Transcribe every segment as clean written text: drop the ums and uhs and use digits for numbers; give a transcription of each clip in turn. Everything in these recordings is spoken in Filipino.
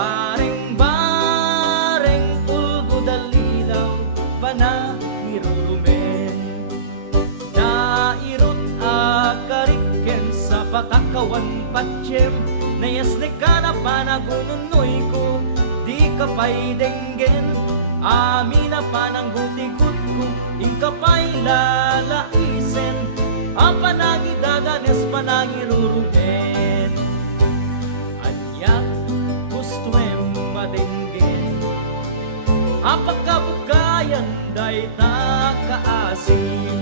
Bareng-bareng ulgo dalilaw panagirurumen. Nairot akariken sa patakawan patsyem, nayasne ka na panagununoy ko, di ka pa'y denggen. Amin na panangguti-gut ko, ingka pa'y lalaisen, panangidadanes panagirurumen. Anyak gustuem madenggen, pagkabugayan day takaasin.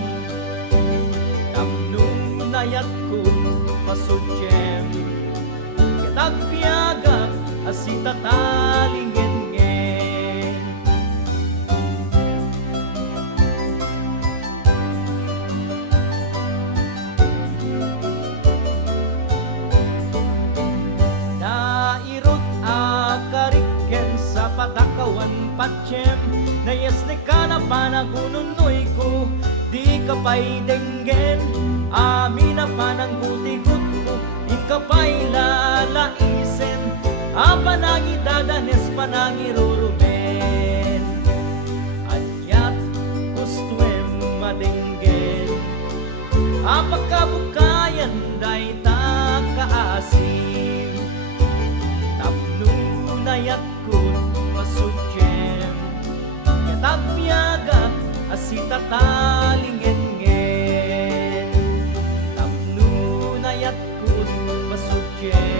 Tamnung nayat ko masudyem, kitagpiagak asita talingen. Patakawan patsyem, nayasne ka na panagununoy ko, di ka pa'y denggen. Amin na panangguti-gut ko, ingka pa'y lalaisen, panangidadanes panagirurumen. Anyak gustuem madenggen, pagkabukayan day takaasim. Tapno nayat ko masudyem, kitagpiagak asita talingen. Tapno nayat ko masudyem,